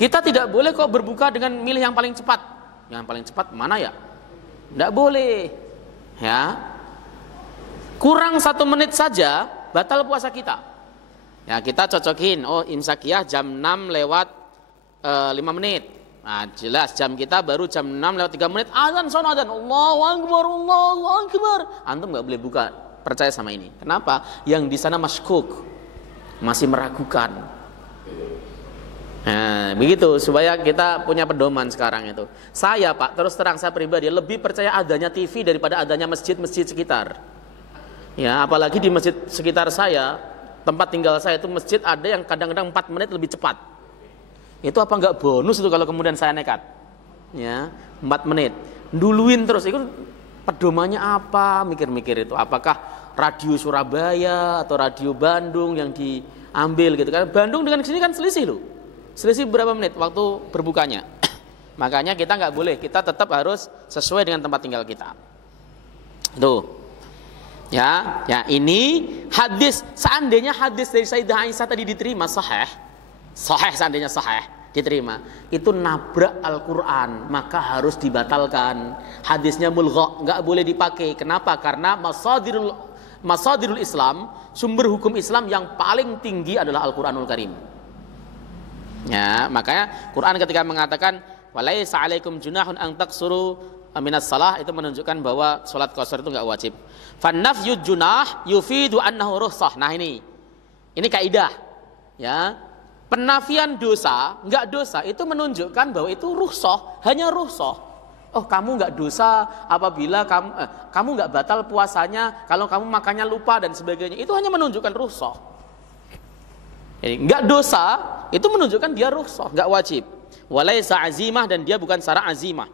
Kita tidak boleh kok berbuka dengan milih yang paling cepat. Yang paling cepat mana ya? Nggak boleh. Ya. Kurang 1 menit saja batal puasa kita. Ya, kita cocokin. Oh, imsakiyah jam 6 lewat 5 menit. Nah, jelas jam kita baru jam 6 lewat 3 menit. Azan sono azan. Allahu Akbar, Allahu Akbar. Antum nggak boleh buka. Percaya sama ini. Kenapa? Yang di sana maskuk, masih meragukan. Nah, begitu supaya kita punya pedoman sekarang itu. Saya, Pak, terus terang saya pribadi lebih percaya adanya TV daripada adanya masjid-masjid sekitar. Ya, apalagi di masjid sekitar saya, tempat tinggal saya itu masjid ada yang kadang-kadang 4 menit lebih cepat. Itu apa enggak bonus itu kalau kemudian saya nekat? Ya, 4 menit. Duluin terus itu pedomannya apa? Mikir-mikir itu. Apakah radio Surabaya atau radio Bandung yang diambil gitu kan? Bandung dengan sini kan selisih loh. Selisih berapa menit waktu berbukanya. Makanya kita nggak boleh, kita tetap harus sesuai dengan tempat tinggal kita. Tuh. Ya, ini hadis, seandainya hadis dari Sayyidah Aisyah tadi diterima sahih, seandainya sahih diterima, itu nabrak Al-Quran, maka harus dibatalkan. Hadisnya mulgha, nggak boleh dipakai. Kenapa? Karena masadirul Islam, sumber hukum Islam yang paling tinggi adalah Al-Quranul Karim. Ya, makanya Quran ketika mengatakan walaisa 'alaikum junahun an taqsuru minas salah, itu menunjukkan bahwa sholat qasar itu nggak wajib. Fannafyud junah yufidu annahu rukhsah. Nah, ini kaidah. Ya. Penafian dosa, enggak dosa, itu menunjukkan bahwa itu rukhsah, hanya rukhsah. Oh, kamu enggak dosa apabila kamu enggak batal puasanya kalau kamu makannya lupa dan sebagainya. Itu hanya menunjukkan rukhsah. Jadi enggak dosa itu menunjukkan dia rukhsah, enggak wajib. Walaisa azimah, dan dia bukan syarat azimah.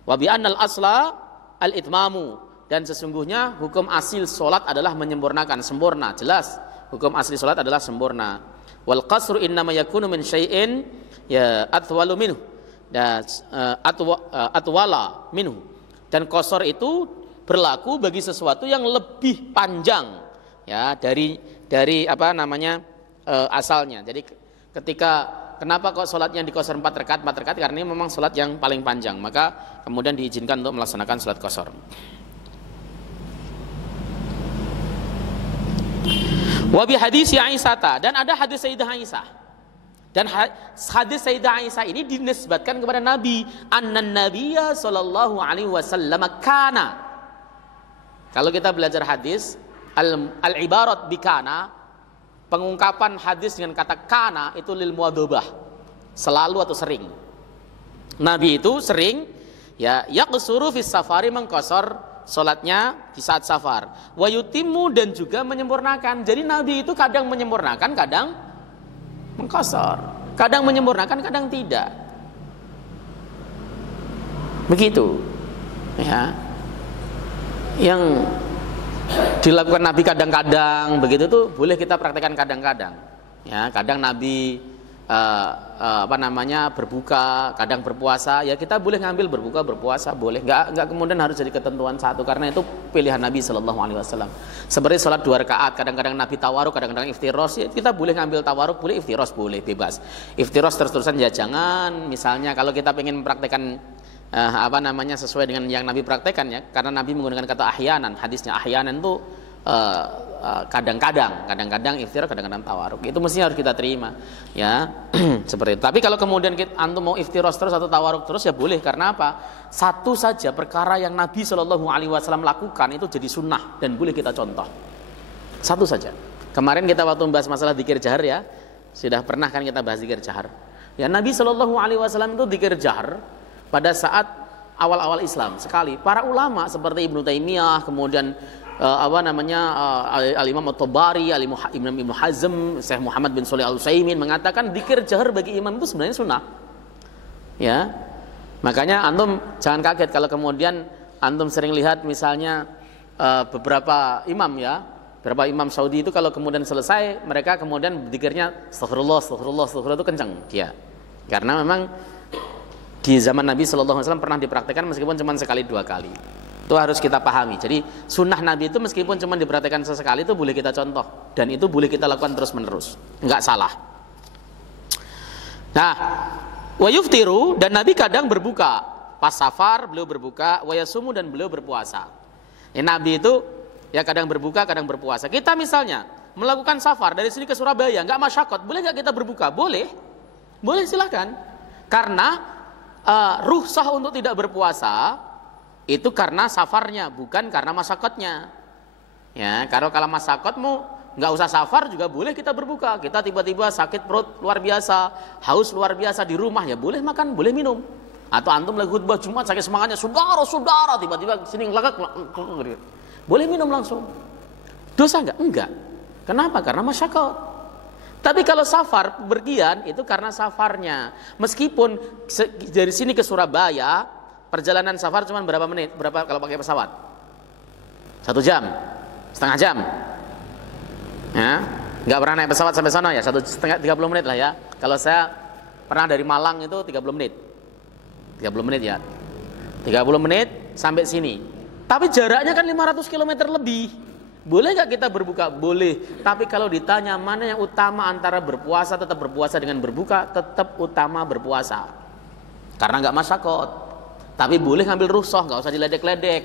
Wa bi annal asla al-itmamu, dan sesungguhnya hukum asil salat adalah menyempurnakan, sempurna, jelas. Hukum asli salat adalah sempurna. Wal qasru innama yakunu min syai'in ya atwalu minhu, dan atwala minhu, dan qasar itu berlaku bagi sesuatu yang lebih panjang ya dari apa namanya asalnya. Jadi kenapa kok salatnya diqasar 4 rakaat karena ini memang salat yang paling panjang, maka kemudian diizinkan untuk melaksanakan salat qasar. Wa bi hadis Aisyah, dan ada hadis Sayyidah Aisyah. Dan hadis Sayyidah Aisyah ini dinisbatkan kepada Nabi, annan nabiyya sallallahu alaihi wasallam kana. Kalau kita belajar hadis, al-ibarat bi kana, pengungkapan hadis dengan kata kana itu lil muwadhabah, selalu atau sering. Nabi itu sering ya yaqsuru fis safari, mengqasar salatnya di saat safar. Wa yutimmu, dan juga menyempurnakan. Jadi Nabi itu kadang menyempurnakan, kadang mengqasar. Kadang menyempurnakan, kadang tidak. Begitu. Ya. Yang dilakukan Nabi kadang-kadang begitu tuh boleh kita praktekkan kadang-kadang. Ya, kadang Nabi berbuka, kadang berpuasa, ya kita boleh ngambil berbuka berpuasa, boleh, nggak kemudian harus jadi ketentuan satu, karena itu pilihan Nabi Shallallahu Alaihi Wasallam. Seperti sholat 2 rakaat, kadang-kadang Nabi tawaruk, kadang-kadang iftiros, ya kita boleh ngambil tawaruk, boleh iftiros, boleh, bebas. Iftiros terus-terusan ya jangan. Misalnya kalau kita pengen mempraktekkan sesuai dengan yang Nabi praktekkan, ya, karena Nabi menggunakan kata ahyanan, hadisnya ahyanan itu kadang-kadang iftirah, kadang-kadang tawaruk. Itu mestinya harus kita terima, ya. Seperti itu. Tapi kalau kemudian antum mau iftirah terus atau tawaruk terus, ya boleh. Karena apa? Satu saja perkara yang Nabi Shallallahu Alaihi Wasallam lakukan itu jadi sunnah dan boleh kita contoh. Satu saja. Kemarin kita waktu membahas masalah dzikir jahar, ya, sudah pernah kan kita bahas dzikir jahar. Ya, Nabi Shallallahu Alaihi Wasallam itu dzikir jahar pada saat awal-awal Islam sekali. Para ulama seperti Ibnu Taimiyah, kemudian Al-Imam At-Tabari, Imam Ibnu Hazm, Syekh Muhammad bin Shalih Al-Utsaimin mengatakan dzikir jahar bagi imam itu sebenarnya sunnah. Ya. Makanya antum jangan kaget kalau kemudian antum sering lihat misalnya beberapa imam ya, beberapa imam Saudi itu kalau kemudian selesai mereka kemudian dzikirnya astagfirullah, astagfirullah, astagfirullah itu kencang dia. Karena memang di zaman Nabi SAW pernah dipraktikkan meskipun cuma sekali dua kali. Itu harus kita pahami. Jadi sunnah Nabi itu meskipun cuma dipraktikkan sesekali itu boleh kita contoh dan itu boleh kita lakukan terus menerus, enggak salah. Nah, wa yuftiru, dan Nabi kadang berbuka pas safar, beliau berbuka, wa yasumu, dan beliau berpuasa. Ya, Nabi itu ya kadang berbuka, kadang berpuasa. Kita misalnya melakukan safar dari sini ke Surabaya, enggak masyakot, boleh enggak kita berbuka? Boleh. Boleh, silakan. Karena rukhsah untuk tidak berpuasa itu karena safarnya, bukan karena masyakotnya. Ya, kalau masyakotmu nggak usah safar juga boleh kita berbuka. Kita tiba-tiba sakit perut luar biasa, haus luar biasa di rumah, ya boleh makan, boleh minum. Atau antum lagi khutbah Jumat saking semangatnya, saudara, tiba-tiba sini ngelagak, boleh minum langsung. Dosa nggak? Enggak. Kenapa? Karena masyakot. Tapi kalau safar, pergian itu karena safarnya. Meskipun dari sini ke Surabaya perjalanan safar cuma berapa menit? Berapa kalau pakai pesawat? 1 jam, setengah jam. Ya, nggak pernah naik pesawat sampai sana ya, 30 menit lah ya. Kalau saya pernah dari Malang itu 30 menit. 30 menit ya. 30 menit sampai sini. Tapi jaraknya kan 500 km lebih. Boleh nggak kita berbuka? Boleh. Tapi kalau ditanya mana yang utama antara berpuasa, tetap berpuasa dengan berbuka, tetap utama berpuasa. Karena nggak masyakot. Tapi boleh ngambil rukhsah, nggak usah diledek-ledek.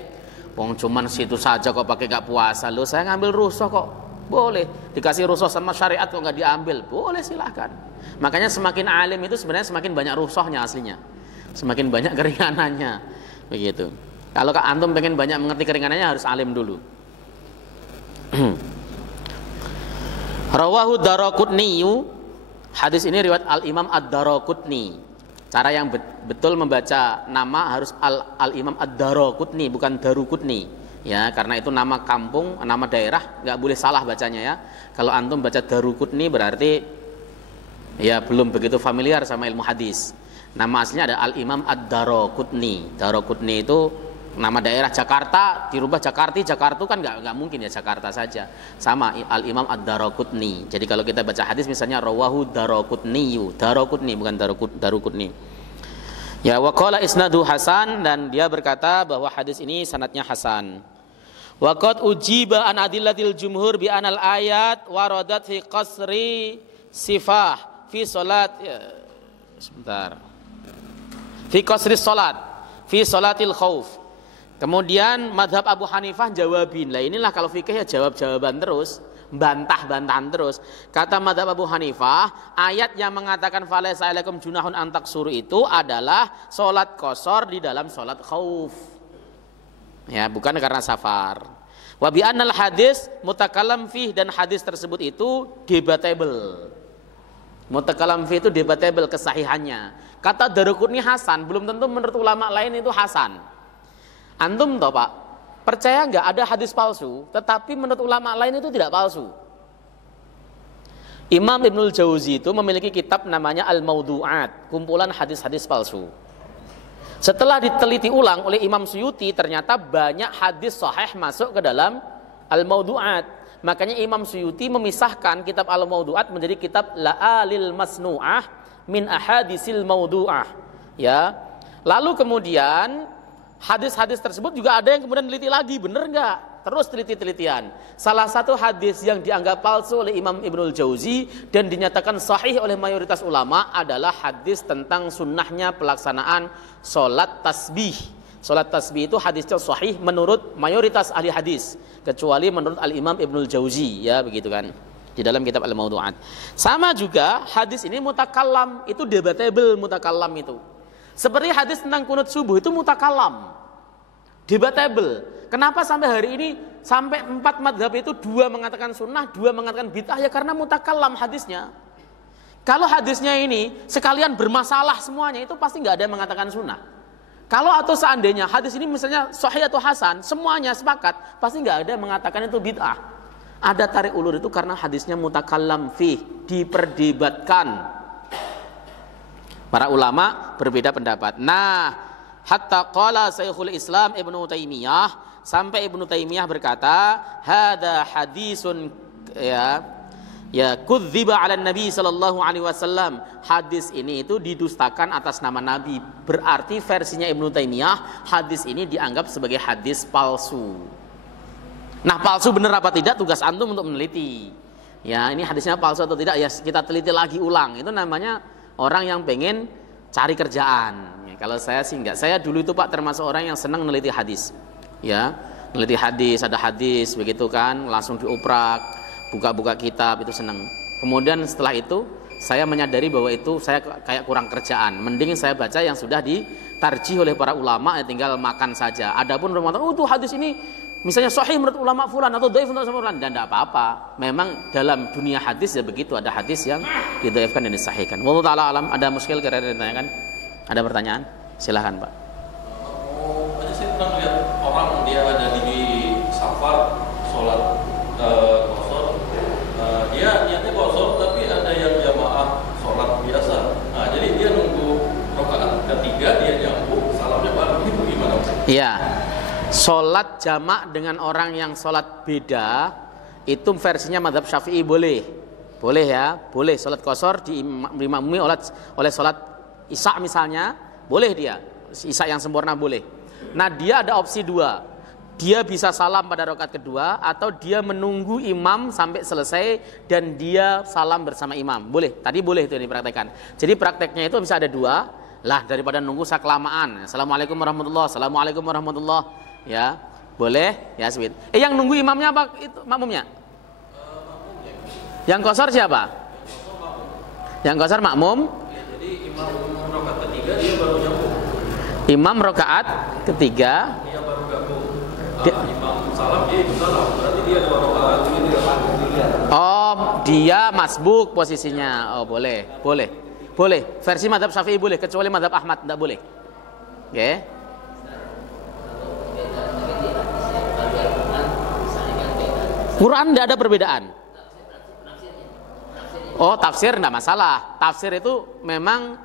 Wong cuman situ saja kok pakai nggak puasa. Loh, saya ngambil rukhsah kok. Boleh. Dikasih rukhsah sama syariat kok nggak diambil. Boleh, silahkan. Makanya semakin alim itu sebenarnya semakin banyak rukhsahnya aslinya. Semakin banyak keringanannya. Begitu. Kalau antum pengen banyak mengerti keringanannya harus alim dulu. Rawahu Daraqutni. Hadis ini riwayat Al-Imam Ad-Daraqutni. Cara yang betul membaca nama harus Al-Imam Ad-Daraqutni, bukan Daruqutni. Ya, karena itu nama kampung, nama daerah, nggak boleh salah bacanya ya. Kalau antum baca Daruqutni berarti ya belum begitu familiar sama ilmu hadis. Nama aslinya ada Al-Imam Ad-Daraqutni. Daraqutni itu nama daerah Jakarta, dirubah Jakarta kan nggak mungkin ya Jakarta saja. Sama Al-Imam Ad-Daraqutni. Jadi kalau kita baca hadis misalnya rawahu Daraqutni, Daraqutni bukan Daruqutni. Ya, wa qala isnadu hasan, dan dia berkata bahwa hadis ini sanadnya hasan. Wa qad ujiba an adillatil jumhur bi anal ayat waradat fi qasri sifah fi salat fi qasri salat fi salatil khauf. Kemudian madhab Abu Hanifah jawabin. Lah inilah kalau fikih ya jawab-jawaban terus, bantah-bantahan terus. Kata madhab Abu Hanifah, ayat yang mengatakan falaisa alaikum junahun an taksuru itu adalah salat qasar di dalam salat khauf. Ya, bukan karena safar. Wa bi annal hadis mutakallam fih, dan hadis tersebut itu debatable. Mutakallam fih itu debatable kesahihannya. Kata Daruqutni hasan, belum tentu menurut ulama lain itu hasan. Antum toh Pak, percaya nggak ada hadis palsu, tetapi menurut ulama lain itu tidak palsu. Imam Ibnul Jauzi itu memiliki kitab namanya Al-Mawdu'at, kumpulan hadis-hadis palsu. Setelah diteliti ulang oleh Imam Suyuti, ternyata banyak hadis sahih masuk ke dalam Al-Mawdu'at. Makanya Imam Suyuti memisahkan kitab Al-Mawdu'at menjadi kitab La'alil Masnu'ah min Ahadisil Mawdu'ah. Ya. Lalu kemudian hadis-hadis tersebut juga ada yang kemudian teliti lagi, benar enggak? Terus teliti-telitian. Salah satu hadis yang dianggap palsu oleh Imam Ibnul Jauzi dan dinyatakan sahih oleh mayoritas ulama adalah hadis tentang sunnahnya pelaksanaan sholat tasbih. Sholat tasbih itu hadisnya sahih menurut mayoritas ahli hadis, kecuali menurut Al-Imam Ibnul Jauzi, ya begitu kan, di dalam kitab Al-Mawdu'at. Sama juga hadis ini mutakallam, itu debatable mutakallam itu. Seperti hadis tentang kunut subuh itu mutakallam, debatable. Kenapa sampai hari ini sampai 4 madhab itu 2 mengatakan sunnah, 2 mengatakan bid'ah? Ya karena mutakallam hadisnya. Kalau hadisnya ini sekalian bermasalah semuanya, itu pasti nggak ada yang mengatakan sunnah. Kalau atau seandainya hadis ini misalnya sahih atau hasan, semuanya sepakat, pasti nggak ada yang mengatakan itu bid'ah. Ada tarik ulur itu karena hadisnya mutakallam fih, diperdebatkan. Para ulama berbeda pendapat. Nah, hatta qala Syekhul Islam Ibnu Taimiyah, sampai Ibnu Taimiyah berkata, "Hada hadisun kudziba 'ala Nabi sallallahu alaihi wasallam." Hadis ini itu didustakan atas nama Nabi. Berarti versinya Ibnu Taimiyah, hadis ini dianggap sebagai hadis palsu. Nah, palsu benar apa tidak tugas antum untuk meneliti. Ya, ini hadisnya palsu atau tidak ya kita teliti lagi ulang. Itu namanya orang yang pengen cari kerjaan. Ya, kalau saya sih enggak. Saya dulu itu Pak termasuk orang yang senang meneliti hadis. Ya, meneliti hadis, ada hadis begitu kan, langsung dioprak, buka-buka kitab, itu senang. Kemudian setelah itu saya menyadari bahwa itu saya kayak kurang kerjaan. Mending saya baca yang sudah ditarjih oleh para ulama, ya tinggal makan saja. Adapun orang mengatakan, "Oh, itu hadis ini misalnya sahih menurut ulama fulan atau dhaif menurut fulan," dan tidak apa-apa. Memang dalam dunia hadis ya begitu, ada hadis yang didhaifkan dan disahihkan. Wallahu taala alam. Ada muskil kira-kira ditanyakan? Ada pertanyaan? Silahkan Pak. Tadi saya pernah lihat orang dia ada di safar sholat qashar. Dia niatnya qashar tapi ada yang jamaah sholat biasa. Nah, jadi dia nunggu rakaat ketiga dia nyambung salamnya baru, itu gimana? Iya. Sholat jamak dengan orang yang sholat beda itu versinya mazhab Syafi'i boleh ya, boleh sholat qashar diimami oleh sholat isya misalnya, boleh dia isya yang sempurna boleh. Nah, dia ada opsi dua, dia bisa salam pada rakaat kedua atau dia menunggu imam sampai selesai dan dia salam bersama imam, boleh. Tadi boleh itu yang dipraktekkan. Jadi prakteknya itu bisa ada dua lah, daripada nunggu kelamaan. Assalamualaikum warahmatullahi, assalamualaikum warahmatullahi. Ya, boleh ya sweet. Yang nunggu imamnya apa itu makmumnya? Yang qashar siapa? Yang qashar makmum. Ya, jadi imam rakaat ketiga dia baru nyambung. Imam rakaat ketiga Dia baru gabung. Imam salam dia ikut salam. Berarti dia 2 rakaat ini dia panggung dia. Oh, dia masbuk posisinya. Oh, boleh. Versi mazhab Syafi'i boleh, kecuali mazhab Ahmad tidak boleh. Oke. Quran tidak ada perbedaan. Oh, tafsir tidak masalah. Tafsir itu memang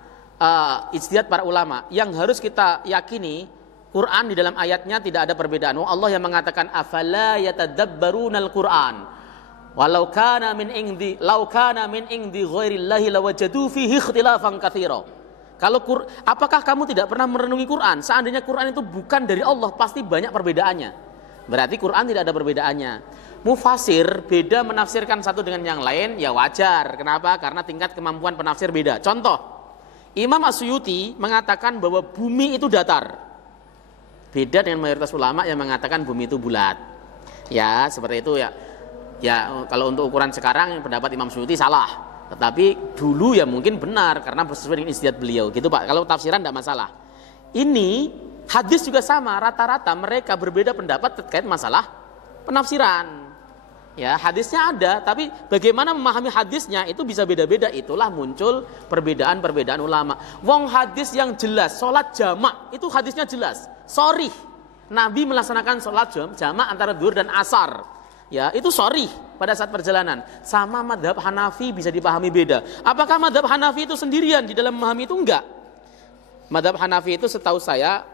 ijtihad para ulama. Yang harus kita yakini, Quran di dalam ayatnya tidak ada perbedaan. Allah yang mengatakan afala yatadabbarunal Quran. Walau kana min indi ghairillahi lawajadu fihi ikhtilafan katsira. Apakah kamu tidak pernah merenungi Quran? Seandainya Quran itu bukan dari Allah, pasti banyak perbedaannya. Berarti Quran tidak ada perbedaannya. Mufasir beda menafsirkan satu dengan yang lain, ya wajar. Kenapa? Karena tingkat kemampuan penafsir beda. Contoh, Imam As-Suyuti mengatakan bahwa bumi itu datar. Beda dengan mayoritas ulama yang mengatakan bumi itu bulat. Ya, seperti itu ya. Ya, kalau untuk ukuran sekarang pendapat Imam Suyuti salah. Tetapi dulu ya mungkin benar karena sesuai dengan ijtihad beliau. Gitu Pak. Kalau tafsiran tidak masalah. Ini hadis juga sama, rata-rata mereka berbeda pendapat terkait masalah penafsiran. Ya, hadisnya ada, tapi bagaimana memahami hadisnya itu bisa beda-beda. Itulah muncul perbedaan-perbedaan ulama. Wong hadis yang jelas, sholat jamak itu hadisnya jelas. Sorry, Nabi melaksanakan sholat jamak antara zuhur dan asar. Ya, itu sorry pada saat perjalanan. Sama madhab Hanafi bisa dipahami beda. Apakah madhab Hanafi itu sendirian di dalam memahami itu? Enggak. Madhab Hanafi itu setahu saya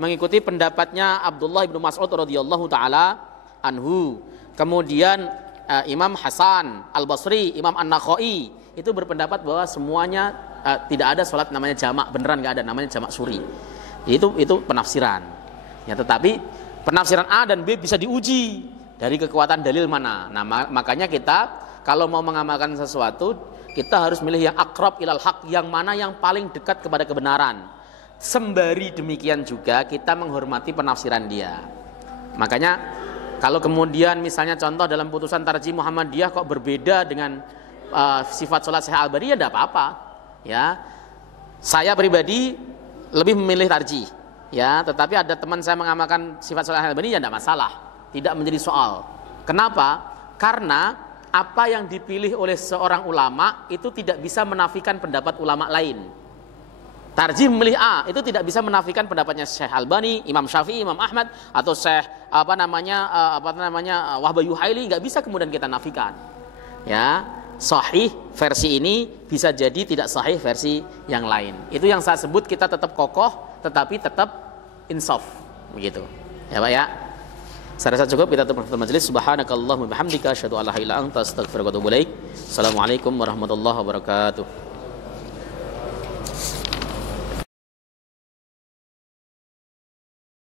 mengikuti pendapatnya Abdullah bin Mas'ud radhiyallahu taala anhu. Kemudian Imam Hasan Al-Basri, Imam An-Nakhai itu berpendapat bahwa semuanya tidak ada sholat namanya jamak, beneran nggak ada, namanya jamak suri. Itu penafsiran. Ya, tetapi penafsiran A dan B bisa diuji dari kekuatan dalil mana. Nah, makanya kita kalau mau mengamalkan sesuatu, kita harus milih yang akrab ilal haq, yang mana yang paling dekat kepada kebenaran. Sembari demikian juga kita menghormati penafsiran dia. Makanya kalau kemudian misalnya contoh dalam putusan Tarjih Muhammadiyah kok berbeda dengan sifat sholat Syekh Al-Albani, ya tidak apa-apa. Ya, saya pribadi lebih memilih tarjih. Ya, tetapi ada teman saya mengamalkan sifat sholat Syekh Al-Albani, ya tidak masalah, tidak menjadi soal. Kenapa? Karena apa yang dipilih oleh seorang ulama itu tidak bisa menafikan pendapat ulama lain. Tarjih memilih A itu tidak bisa menafikan pendapatnya Syekh Albani, Imam Syafi'i, Imam Ahmad atau Syekh Wahbah Yuhaili, nggak bisa kemudian kita nafikan. Ya, sahih versi ini, bisa jadi tidak sahih versi yang lain. Itu yang saya sebut, kita tetap kokoh tetapi tetap insaf, begitu. Ya Pak ya. Saya rasa cukup, kita tutup majelis. Subhanakallahumma bihamdika asyhadu an la ilaha illa anta astaghfiruka wa atubu ilaik. Assalamualaikum warahmatullahi wabarakatuh.